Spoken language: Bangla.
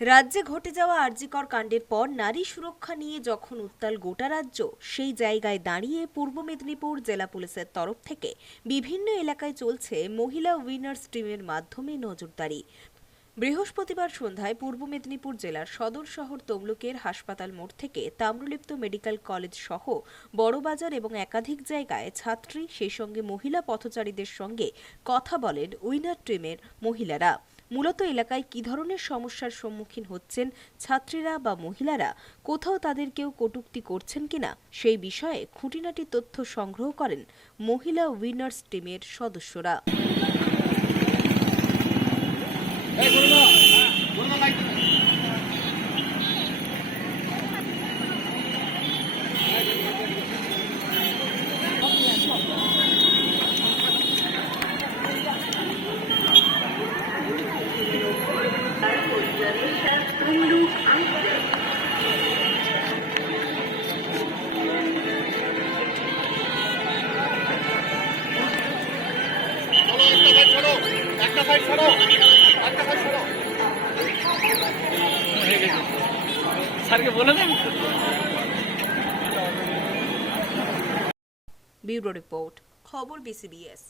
রাজ্যে ঘটে যাওয়া আরজিকর কাণ্ডের পর নারী সুরক্ষা নিয়ে যখন উত্তাল গোটা রাজ্য, সেই জায়গায় দাঁড়িয়ে পূর্ব মেদিনীপুর জেলা পুলিশের তরফ থেকে বিভিন্ন এলাকায় চলছে মহিলা উইনার্স টিমের মাধ্যমে নজরদারি। বৃহস্পতিবার সন্ধ্যায় পূর্ব মেদিনীপুর জেলার সদর শহর তমলুকের হাসপাতাল মোড় থেকে তাম্রলিপ্ত মেডিকেল কলেজ সহ বড়বাজার এবং একাধিক জায়গায় ছাত্রী, সেই সঙ্গে মহিলা পথচারীদের সঙ্গে কথা বলেন উইনার টিমের মহিলারা। মূলত এলাকায় কি ধরনের সমস্যার সম্মুখীন হচ্ছেন ছাত্রীরা বা মহিলারা? কোথাও তাদের কেউ কটুক্তি করছেন কিনা? সেই বিষয়ে খুঁটিনাটি তথ্য সংগ্রহ করেন মহিলা উইনার্স টিমের সদস্যরা। স্যারকে ব্যুরো রিপোর্ট খবর বিসিবিএস